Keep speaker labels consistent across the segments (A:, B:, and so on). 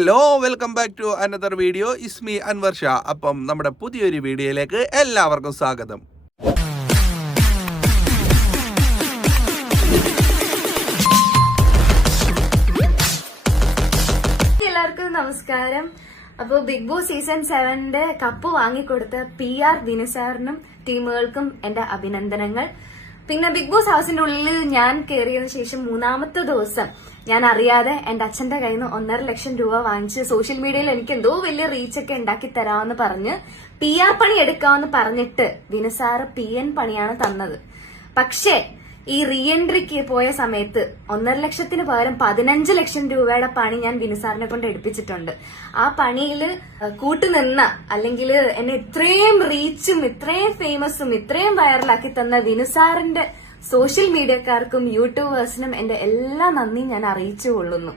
A: Hello welcome back to another video it's me Anwar Shah അപ്പം നമ്മുടെ പുതിയൊരു വീഡിയോയിലേക്ക് എല്ലാവർക്കും സ്വാഗതം.
B: എല്ലാവർക്കും നമസ്കാരം. അപ്പോൾ ബിഗ് ബോസ് സീസൺ സെവന്റെ കപ്പ് വാങ്ങിക്കൊടുത്ത പി ആർ ദിനസാറിനും ടീമുകൾക്കും എന്റെ അഭിനന്ദനങ്ങൾ. പിന്നെ ബിഗ് ബോസ് ഹൗസിന്റെ ഉള്ളിൽ ഞാൻ കയറിയതിനു ശേഷം മൂന്നാമത്തെ ദിവസം ഞാൻ അറിയാതെ എന്റെ അച്ഛന്റെ കയ്യിൽ നിന്ന് ഒന്നര ലക്ഷം രൂപ വാങ്ങിച്ച് സോഷ്യൽ മീഡിയയിൽ എനിക്ക് എന്തോ വലിയ റീച്ച് ഒക്കെ ഉണ്ടാക്കി തരാമെന്ന് പറഞ്ഞ് പി ആർ പണി എടുക്കാമെന്ന് പറഞ്ഞിട്ട് വിനസാറ് പി എൻ പണിയാണ് തന്നത്. പക്ഷേ ഈ റീ എൻട്രിക്ക് പോയ സമയത്ത് ഒന്നര ലക്ഷത്തിന് പകരം പതിനഞ്ച് ലക്ഷം രൂപയുടെ പണി ഞാൻ വിനുസാറിനെ കൊണ്ട് എടുപ്പിച്ചിട്ടുണ്ട്. ആ പണിയിൽ കൂട്ടുനിന്ന അല്ലെങ്കിൽ എന്നെ ഇത്രയും റീച്ചും ഇത്രയും ഫേമസും ഇത്രയും വൈറലാക്കി തന്ന വിനുസാറിന്റെ സോഷ്യൽ മീഡിയക്കാർക്കും യൂട്യൂബേഴ്സിനും എന്റെ എല്ലാ നന്ദിയും ഞാൻ അറിയിച്ചു കൊള്ളുന്നു.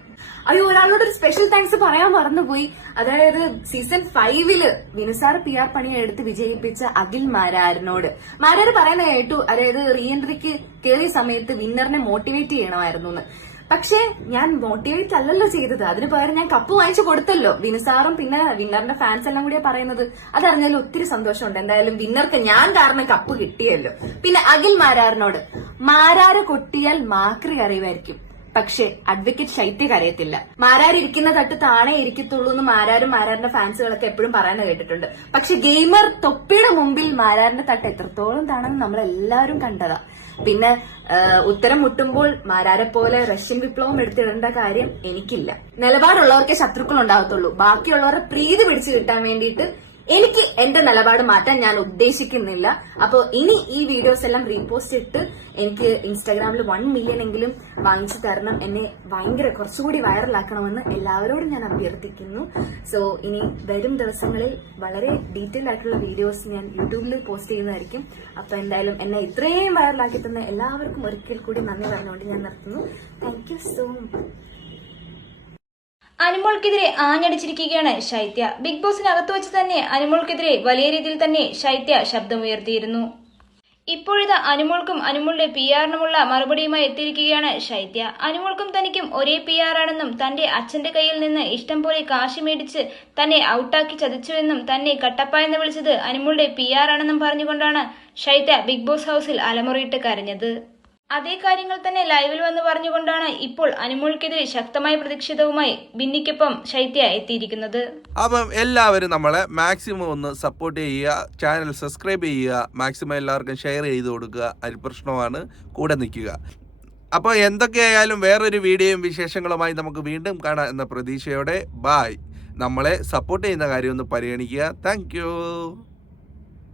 B: അയ്യോ ഒരാളോട് ഒരു സ്പെഷ്യൽ താങ്ക്സ് പറയാൻ മറന്നുപോയി. അതായത് സീസൺ ഫൈവിൽ വിനുസാർ പി ആർ പണിയെ എടുത്ത് വിജയിപ്പിച്ച അഖിൽ മാരാരനോട്. മാരാർ പറയുന്ന കേട്ടു. അതായത് റീ എൻട്രിക്ക് കയറിയ സമയത്ത് വിന്നറിനെ മോട്ടിവേറ്റ് ചെയ്യണമായിരുന്നു എന്ന് പക്ഷേ ഞാൻ മോട്ടിവേറ്റ് അല്ലല്ലോ ചെയ്തത്. അതിന് പകരം ഞാൻ കപ്പ് വാങ്ങിച്ചു കൊടുത്തല്ലോ. വിനുസാറും പിന്നെ വിന്നറിന്റെ ഫാൻസ് എല്ലാം കൂടിയാ പറയുന്നത്. അതറിഞ്ഞാലും ഒത്തിരി സന്തോഷമുണ്ട്. എന്തായാലും വിന്നർക്ക് ഞാൻ കാരണം കപ്പ് കിട്ടിയല്ലോ. പിന്നെ അഖിൽ മാരാറിനോട് മാരാറ് കൊട്ടിയാൽ മാക്രി അറിയുമായിരിക്കും. പക്ഷെ അഡ്വക്കേറ്റ് ശൈത്യ കരയത്തില്ല. മാരാർ ഇരിക്കുന്ന തട്ട് താണേ ഇരിക്കത്തുള്ളൂ എന്ന് മാരാരും മാരാറിന്റെ ഫാൻസുകളൊക്കെ എപ്പോഴും പറയുന്നത് കേട്ടിട്ടുണ്ട്. പക്ഷെ ഗെയിമർ തൊപ്പിയുടെ മുമ്പിൽ മാരാറിന്റെ തട്ട് എത്രത്തോളം താണെന്ന് നമ്മൾ എല്ലാവരും കണ്ടതാ. പിന്നെ ഉത്തരം മുട്ടുമ്പോൾ മാരാരെ പോലെ റഷ്യൻ വിപ്ലവം എടുത്തിടേണ്ട കാര്യം എനിക്കില്ല. നിലപാടുള്ളവർക്കെ ശത്രുക്കൾ ഉണ്ടാകത്തുള്ളൂ. ബാക്കിയുള്ളവരെ പ്രീതി പിടിച്ചു കിട്ടാൻ വേണ്ടിയിട്ട് എനിക്ക് എന്റെ നിലപാട് മാറ്റാൻ ഞാൻ ഉദ്ദേശിക്കുന്നില്ല. അപ്പോൾ ഇനി ഈ വീഡിയോസ് എല്ലാം റീപോസ്റ്റ് ഇട്ട് എനിക്ക് ഇൻസ്റ്റാഗ്രാമിൽ വൺ മില്യൺ എങ്കിലും വാങ്ങിച്ചു തരണം. എന്നെ ഭയങ്കര കുറച്ചുകൂടി വൈറലാക്കണമെന്ന് എല്ലാവരോടും ഞാൻ അഭ്യർത്ഥിക്കുന്നു. സോ ഇനി വരും ദിവസങ്ങളിൽ വളരെ ഡീറ്റെയിൽ ആയിട്ടുള്ള വീഡിയോസ് ഞാൻ യൂട്യൂബിൽ പോസ്റ്റ് ചെയ്യുന്നതായിരിക്കും. അപ്പൊ എന്തായാലും എന്നെ ഇത്രയും വൈറലാക്കി തന്ന എല്ലാവർക്കും ഒരിക്കൽ കൂടി നന്ദി പറഞ്ഞുകൊണ്ട് ഞാൻ നിർത്തുന്നു. താങ്ക് സോ മച്ച്
C: അനുമോൾക്കെതിരെ ആഞ്ഞടിച്ചിരിക്കുകയാണ് ശൈത്യ. ബിഗ് ബോസിനകത്ത് വെച്ച് തന്നെ അനുമോൾക്കെതിരെ വലിയ രീതിയിൽ തന്നെ ശൈത്യ ശബ്ദമുയർത്തിയിരുന്നു. ഇപ്പോഴിതാ അനുമോൾക്കും അനുമോളുടെ പി ആറിനുമുള്ള മറുപടിയുമായി എത്തിയിരിക്കുകയാണ് ശൈത്യ. അനുമോൾക്കും തനിക്കും ഒരേ പി ആറാണെന്നും തന്റെ അച്ഛന്റെ കയ്യിൽ നിന്ന് ഇഷ്ടം പോലെ കാശ് മേടിച്ച് തന്നെ ഔട്ടാക്കി ചതിച്ചുവെന്നും തന്നെ കട്ടപ്പ എന്ന് വിളിച്ചത് അനുമോളുടെ പി ആറാണെന്നും പറഞ്ഞുകൊണ്ടാണ് ശൈത്യ ബിഗ് ബോസ് ഹൗസിൽ അലമുറയിട്ട് കരഞ്ഞത്. അതേ കാര്യങ്ങൾ തന്നെ ലൈവിൽ വന്ന് പറഞ്ഞുകൊണ്ടാണ് ഇപ്പോൾ അനുമോൾക്കെതിരെ ശക്തമായ പ്രതിഷേധവുമായി ബിന്നിക്കൊപ്പം ശൈത്യ എത്തിയിരിക്കുന്നത്.
A: അപ്പം എല്ലാവരും നമ്മളെ മാക്സിമം ഒന്ന് സപ്പോർട്ട് ചെയ്യുക ചാനൽ സബ്സ്ക്രൈബ് ചെയ്യുക മാക്സിമം എല്ലാവർക്കും ഷെയർ ചെയ്ത് കൊടുക്കുക. അരി പ്രശ്നമാണ്. കൂടെ നിൽക്കുക. അപ്പോൾ എന്തൊക്കെയായാലും വേറൊരു വീഡിയോയും വിശേഷങ്ങളുമായി നമുക്ക് വീണ്ടും കാണാം എന്ന പ്രതീക്ഷയോടെ. ബായ് നമ്മളെ സപ്പോർട്ട് ചെയ്യുന്ന കാര്യം ഒന്ന് പരിഗണിക്കുക. താങ്ക്